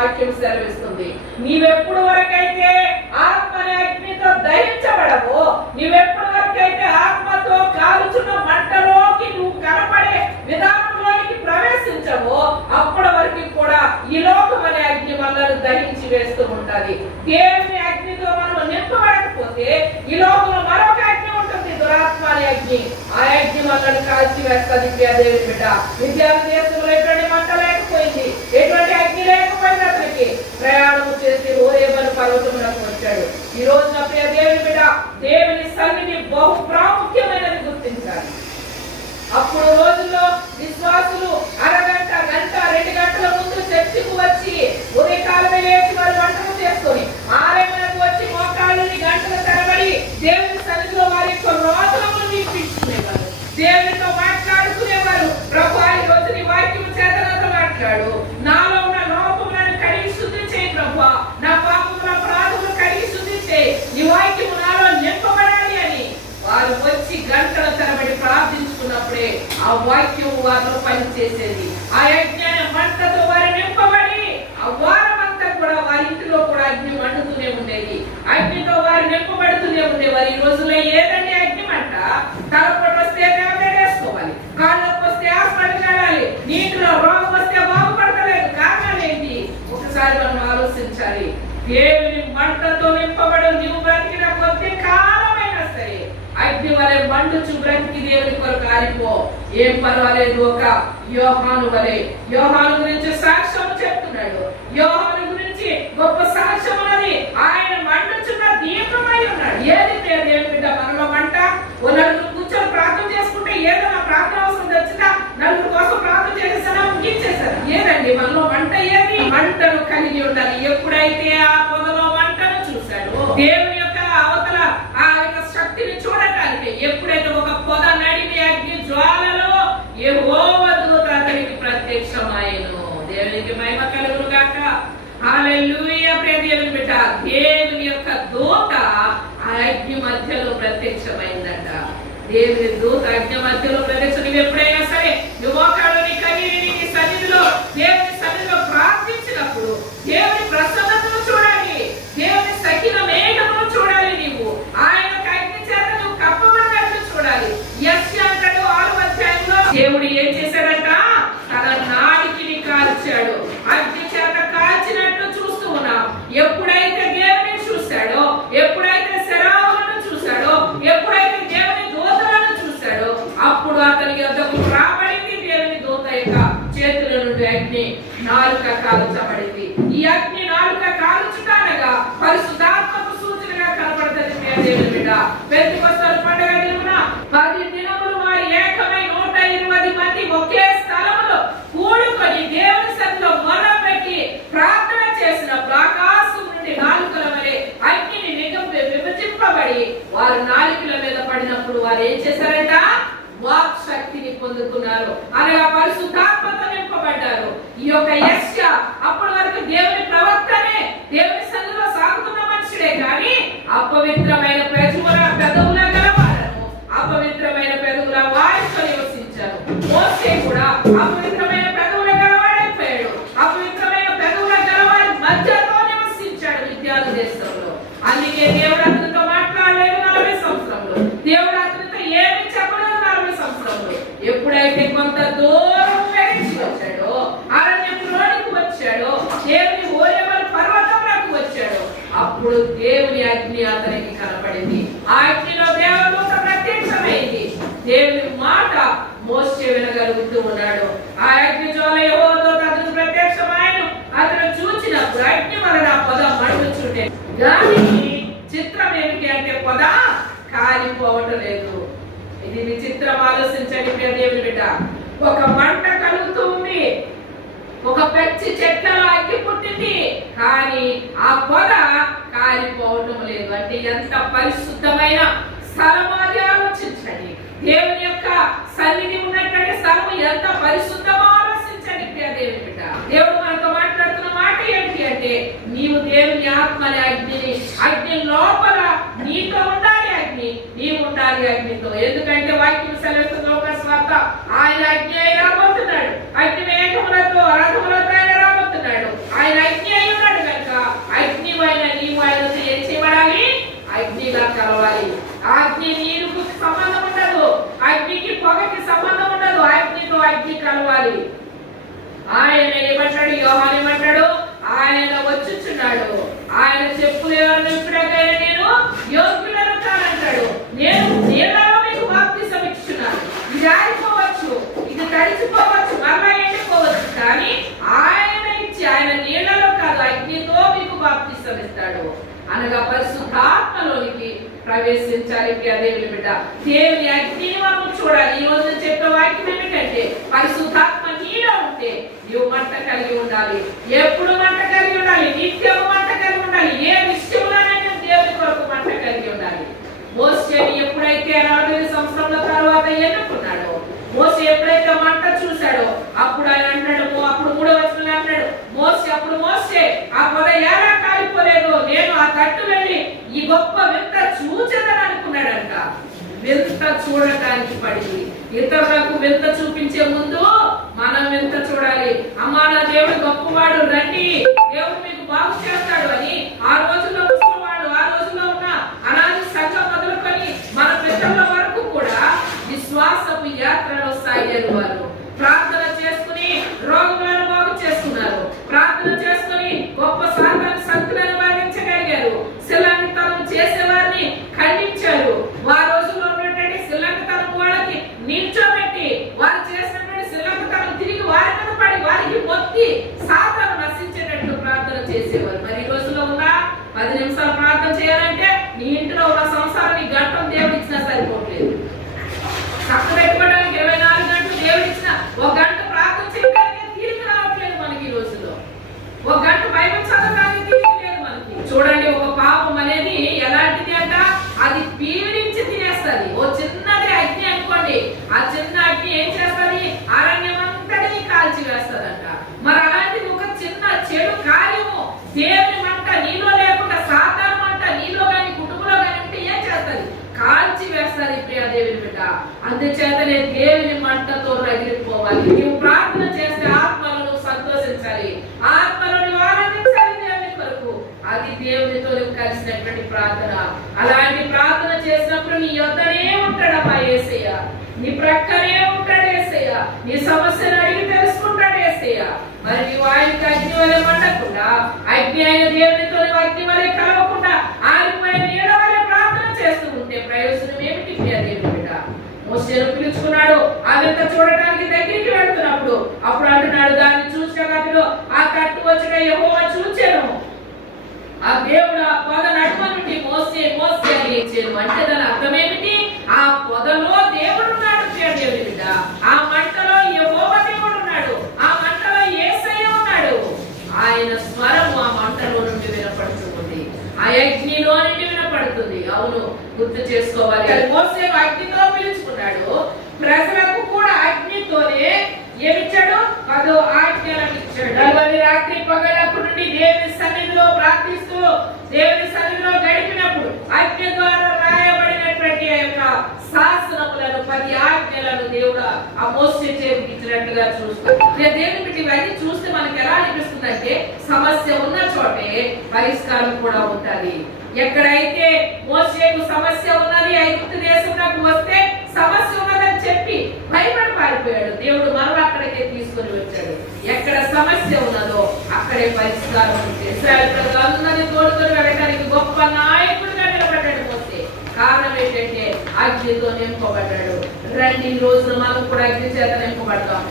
వాక్యం సెలవిస్తుంది. నీవెప్పుడు వరకైతే ఆత్మ అనే అగ్నితో దహించబడవో, నీవెప్పుడు వరకైతే ఆత్మతో కాలుచున్న మంటలోకి నువ్వు కనపడే విధానంలోనికి ప్రవేశించవో, అప్పటి వరకు కూడా ఈ లోకం అనే అగ్ని మనల్ని దహించి వేస్తూ ఉంటది. దేవుని అగ్నితో మనం నింపబడకపోతే ఈ లోకంలో మరొక అగ్ని ఉంటుంది, దురాత్మ అనే అగ్ని. ఆ అగ్ని మనల్ని కాల్చి వేస్తుంది. దేవుని బిడ్డ, విద్యార్థి దేశంలో ఎటువంటి మంట లేకపోయింది, ఎటువంటి అగ్ని లేకపోయింది. అతనికి ప్రయాణం చేసి హోరేబను పర్వతమునకు వచ్చాడు. ఈ రోజున ప్రియ దేవుని బిడ్డ, దేవుని సన్నిధి బహు ప్రాముఖ్యమైనది గుర్తించాలి. అప్పుడు రోజుల్లో విశ్వాసులు అరగంట, గంట, 2 గంటల ముందు చర్చికి వచ్చి ఉదయకాలమే లేచి వారు వంటలు చేసుకొని 6 వచ్చి మోకాళ్ళని గంటల తరబడి దేవుని సన్నిధిలో వారి యొక్క రోదనములు వినిపించుకునేవారు, దేవునితో మాట్లాడుకునేవారు. ప్రభు, ఈ రోజు నీ వాక్యం చేత నాతో మాట్లాడు, నాలో ఉన్న లోపములను కడిగి శుద్ధి చేయి ప్రభు, నా పాపముల అపరాధములు కడిగి శుద్ధి చేయి, నీ వాక్యము నాలో నింపబడాలి అని వారు వచ్చి గంటల తరబడి ప్రార్థించుకున్నప్పుడే ఆ వాక్యం వారిలో పనిచేసేది. ఆ యజ్ఞాన మంటతో వారు నింపబడి ఆ వారమంతా కూడా వారి ఇంటిలో కూడా అగ్ని మండుతూనే ఉండేది. అగ్నితో వారు నింపబడుతూనే ఉండేవారు. ఈ రోజుల్లో ఏదండి అగ్ని మంట? తలపొడి వస్తే టాబ్లెట్ వేసుకోవాలి, కాళ్ళకు వస్తే హాస్పిటల్కి వెళ్ళాలి, నీటిలో రోగం వస్తే బాగుపడతలేదు. కారణాలు ఏంటి? ఒకసారి మనం ఆలోచించాలి. దేవుని మంటతో నింపబడు నీవు బ్రతికిన కొద్ది కాలమైనా సరే అగ్ని వలె మండుచు బ్రతికి దేవుని కొరకు ఆరిపో, ఏం పర్వాలేదు. ఒక యోహాను వలె, యోహాను గురించి సాక్ష్యం చెప్తున్నాడు. యోహాను గురించి గొప్ప సాక్ష్యం ఉన్నది. ఆయన మండుచున్న దీపమై ఉన్నాడు. ఏది దేవుని బిడ్డ మనలో మంట? ఓ నలుగురు కూర్చొని ప్రార్థన చేసుకుంటే ఏదో నా ప్రార్థన అవసరం వచ్చిందా, నలుగురు కోసం ప్రార్థన చేసేసారా, ముగించేశారా? ఏదండి మనలో మంట? ఏది? మంటను కలిగి ఉండాలి. ఎప్పుడైతే ఆ పొదలో మంటను చూశాడు, దేవుని యొక్క అవతల ఆ యొక్క శక్తిని చూడటానికి, ఎప్పుడైతే ఒక పొద నడిమి అగ్ని జ్వాలలో యెహోవా దూత అతనికి ప్రత్యక్షమాయెను. దేవునికి మహిమ కలుగును గాక. హల్లెలూయా. ప్రియ దేవుని బిడ్డ, దేవుని యొక్క దూత ఆ అగ్ని మధ్యలో ప్రత్యక్షమైందంట. దేవుని దూత అగ్ని మధ్యలో ప్రత్యక్షం. నువ్వు ఎప్పుడైనా సరే నువ్వు మోకాళ్ళని కడిగి నీ సన్నిధిలో, దేవుని సన్నిధిలో ప్రార్థించినప్పుడు దేవుని ప్రసన్నతను చూడాలి, దేవుని సకిన మేఘమును చూడాలి. నీవు ఆయన అగ్ని చేత నువ్వు కప్పబడినట్లు చూడాలి. యెషయా అంటాడు 6వ అధ్యాయంలో, దేవుడు ఏం చేశాడంట? తన నాడికిని కాల్చాడు. అగ్ని చేత కాల్చినట్లు చూస్తూ ఉన్నాం. ఎప్పుడైతే దేవుని చూశాడో, ఎప్పుడైతే శరావులను చూశాడో, ఎప్పుడైతే దేవుని దూతలను చూశాడో, అప్పుడు అతని యొద్దకు రాబడింది దేవుని దూత యొక్క చేతుల నుండి అగ్ని నాలుక కాల్చబడింది. ఈ అగ్ని నాలుక కాల్చుటానగా పరిశుద్ధాత్మకు సూచనగా కనబడుతుంది. దేవుని బిడ్డ, పెంతెకొస్తు పండుగ దినమున 10 దినములు వారు ఏకమై 120 మంది ఒకే స్థలములో కూడుకొని దేవుని సన్నిధిలో మొరపెట్టి ప్రార్థన చేసినప్పుడు ఆకాశం నుండి నాలుకల వలె అగ్నిని విభజింపబడి వారు నాలుకల మీద పడినప్పుడు వారు ఏం చేశారంట? వాక్ శక్తిని పొందుకున్నారు, అనగా పరిశుద్ధాత్మతో నింపబడ్డారు. ఈ యొక్క యెషయా అప్పటి వరకు దేవుని ప్రవక్తనే, దేవుని సన్నిధిలో సాగుతున్న మనుషుడే, కానీ అపవిత్రమైన పెదవుల గలవారను, అపవిత్రమైన పెదవుల వారితో నివసించారు. మోషే కూడా అపవిత్రమైన పెదవుల గలవాడైపోయాడు. అపవిత్రమైన పెదవుల గలవారి మధ్యలో నివసించాడు విద్యార్థి దేశంలో. అందుకే దేవుడు అతనితో మాట్లాడలేదు 40 సంవత్సరంలో. దేవుడు అతనితో ఏమి చెప్పలేదు 40 సంవత్సరంలో. ఎప్పుడైతే కొంత దూరం వెలిచి వచ్చాడో, అరణ్యంలోనికి వచ్చాడో, దేవుని హోరేబను పర్వతంలోకి వచ్చాడో, అప్పుడు దేవుని అగ్ని అతనికి కనపడింది. ఆ అగ్నిలో దేవదూత ప్రత్యక్షమైంది. దేవుని మాట మోషే వినగలుగుతూ ఉన్నాడు. ఆ అగ్ని జ్వాల యెహోవా దూత అతనికి ప్రత్యక్షమాయెను. అతను చూచినప్పుడు అగ్ని వలన పొద మండుచుండే, కానీ చిత్రం ఏమిటి అంటే పొద కాలిపోవటం లేదు. ఇది విచిత్రం. ఆలోచించండి దేవుని బిడ్డ. ఒక మంట కలుగుతూ ఉంది, ఒక పచ్చి చెట్లలో అగ్గి పుట్టింది, కానీ ఆ పొద కాలిపోవటం లేదు. అంటే ఎంత పరిశుద్ధమైన స్థలం అది ఆలోచించండి. దేవుని యొక్క సన్నిధి ఉన్నటువంటి స్థలం ఎంత పరిశుద్ధమో ఆలోచించండి దేవుని బిడ్డ. దేవుడు మనతో మాట్లాడుతున్న మాట ఏంటి అంటే, నీవు దేవుని ఆత్మని అగ్ని లోపల నీతో ఉండాలి, అగ్ని నీవు ఉండాలి అగ్నితో. ఎందుకంటే వాక్యం సెలవుతున్న లోకాసు వార్త, ఆయన అగ్ని అయి రాబోతున్నాడు, అగ్ని మేఘములతో రథములతో ఆయన రాబోతున్నాడు. ఆయన అగ్ని ఆయన వచ్చుచున్నాడు. ఆయన చెప్పులు ఎవరిని విప్పుడకైనా నేను యోగ్యులను కానంటాడు. నేను నీళ్ళలో మీకు బాప్తిసం ఇచ్చుచున్నాను. ఇది ఆరిపోవచ్చు, ఇది తడిచిపోవచ్చు, మరలా ఎండిపోవచ్చు, కానీ ఆయన ఇచ్చి ఆయన నీళ్ళలో కాదు అగ్నితో మీకు బాప్తిసం ఇస్తాడు. అనగా పరిశుద్ధాత్మలోనికి ప్రవేశించాలి. దేవుని బిడ్డ, దేవుని అగ్నిని మనం చూడాలి. ఈ రోజు చెప్పే వాక్యం ఏమిటంటే పరిశుద్ధాత్మ నీలో ఉంటే నువ్వు మంట కలిగి ఉండాలి. ఎప్పుడు మంట కలిగి ఉండాలి? నిత్యము మంట కలిగి ఉండాలి. ఏ విషయంలోనైనా దేవుని కొరకు మంట కలిగి ఉండాలి. మోసేని ఎప్పుడైతే 40 సంవత్సరాల తర్వాత ఎన్నుకున్నాడో, మోసే ఎప్పుడైతే మంట చూశాడో అప్పుడు ఆయన అంటాడు, అప్పుడు 3వ వచనంలో అంటాడు, మోసే ఆ పొద ఎలా కాలిపోలేదు, నేను ఆ తట్టు వెళ్ళి ఈ గొప్ప వింత చూచెదను అనుకున్నాడంట. వింత చూడటానికి పడింది. ఇతరులకు వింత చూపించే ముందు మనం వింత చూడాలి. అమ్మా నా దేవుడు గొప్పవాడు, రండి దేవుడు మీకు బాగు చేస్తాడు అని ఆ రోజుల్లో ముసలివాడు, ఆ రోజుల్లో ఉన్న అనాది సంఘం మొదలుకొని మన పితరుల వరకు కూడా విశ్వాసపు యాత్రలో సాగారు. వారు ప్రార్థన చేసుకుని రోగులను బాగు చేసుకున్నారు. ప్రార్థన చేసుకుని గొప్ప సాధన శక్తులను మరణించగలిగారు. శిలంతనం చేసేవారిని ఖండించారు. వారి రోజుల్లో ఉన్నటువంటి శిలంతనం వాళ్ళకి నిల్చోబెట్టి వారు చేసినటువంటి శిలంతనం తిరిగి వారి మీద పడి వారికి మొత్తి సాధన నశించేటట్టు ప్రార్థన చేసేవారు. మరి ఈ రోజుల్లో ఉందా? 10 నిమిషాలు ప్రార్థన చేయాలంటే నీ ఇంట్లో ఉన్న సంసారాన్ని గంటలు దేవుడు ఇచ్చినా సరిపోవట్లేదు. చక్కబెట్టుకోవడానికి 24 గంటలు దేవుడు ఇచ్చిన 1 గంట ప్రార్థన చేయడానికి తీరిక రావట్లేదు మనకి. ఈ రోజుల్లో 1 గంట బైబిల్ చదవడానికి తీరిక లేదు మనకి. చూడండి, ఒక పాపం అనేది ఎలాంటిది అంట, అది పీవిరించి తినేస్తుంది. ఓ చిన్నది అగ్ని అనుకోండి, ఆ చిన్న అగ్ని ఏం చేస్తుంది? అరణ్యం అంతటిని కాల్చి వేస్తుందంట. మరి అలాంటిది ఒక చిన్న చెడు కార్యము దేవుని మంట నీలో లేకుండా సాధారణ మంట నీలో కానీ కుటుంబంలో కానీ ఉంటే ఏం చేస్తుంది? కాల్చి వేస్తుంది. ప్రియ దేవుని బిడ్డ, అందుచేతనే దేవుని మంటతో రగిలిపోవాలి. నీవు ప్రార్థన చేస్తే ఆత్మలో నువ్వు సంతోషించాలి, ఆత్మలో నువ్వు ఆనందించాలి దేవుని కొరకు. అది దేవునితో నువ్వు కలిసినటువంటి ప్రార్థన. అలాంటి ప్రార్థన చేసినప్పుడు నీ యొద్దనే ఉంటాడమ్మా యేసయ్య, నీ ప్రక్కనే ఉంటాడు యేసయ్య, నీ సమస్యను అడిగి తెలుసుకుంటాడు యేసయ్య. మరి నీవు ఆయనకి అగ్ని వలె మండకుండా, అగ్ని అయిన దేవునితో నువ్వు అగ్ని వలె కలవకుండా ఆరిపోయిన నీడ వలె ప్రార్థన చేస్తూ ఉంటే ప్రయోజనం ఏమిటి? ప్రియ దేవుని బిడ్డ, మోసేను పిలుచుకున్నాడు. అదంతా చూడటానికి దగ్గరికి వెళ్తున్నప్పుడు అప్పుడు అంటున్నాడు, దాన్ని చూసిన గదిలో ఆ కట్టు వచ్చిన యెహోవా చూచెను. ఆ దేవుడు ఆ పొద నడుమ నుండి మోసే మోసే అని ఇచ్చాను. అంటే దాని అర్థం ఏమిటి? ఆ పొదలో దేవుడు ఉన్నాడు. ప్రియ దేవుని బిడ్డ, ఆ మంటలో యెహోవా దేవుడు ఉన్నాడు, ఆ మంటలో యేసయ్య ఉన్నాడు. ఆయన స్వరం ఆ మంటలో నుండి వినపడుతుంది, ఆ అగ్నిలో నుండి వినపడుతుంది. అవును, గుర్తు చేసుకోవాలి. మోసే అగ్నితో పిలుచుకున్నాడు. ప్రజలకు కూడా అగ్నితోనే ఏమిచ్చాడు? 10 ఆజ్ఞలను ఇచ్చాడు. రాత్రి పగలకు నుండి దేవుని సన్నిధిలో ప్రార్థిస్తూ దేవుని సన్నిధిలో గడిపినప్పుడు అగ్ని ద్వారా రాయబడినటువంటి యొక్క శాసనములను 10 ఆజ్ఞలను దేవుడు ఆ మోసే చేతికి ఇచ్చినట్టుగా చూస్తాం. దేవుని బిడ్డ, ఇవన్నీ చూస్తే మనకి ఎలా అనిపిస్తుందంటే సమస్య ఉన్న చోటే పరిష్కారం కూడా ఉంటది. ఎక్కడైతే మోసేకు సమస్య ఉన్నది, ఐగుప్తు దేశంలోకి వస్తే సమస్య ఉన్నదని చెప్పి భయపడి పారిపోయాడు. దేవుడు మనం అక్కడికే తీసుకొని వచ్చాడు. ఎక్కడ సమస్య ఉన్నదో అక్కడే పరిష్కారం ఉంది. ఇశ్రాయేలు ప్రజలందరినీ తోడుకొని వెళ్ళడానికి గొప్ప నాయకుడిగా నిలబడ్డాడు మోసే. కారణం ఏంటంటే అగ్నితో నింపబడ్డాడు. రండి, ఈ రోజున మనం కూడా అగ్ని చేత నింపబడతాం.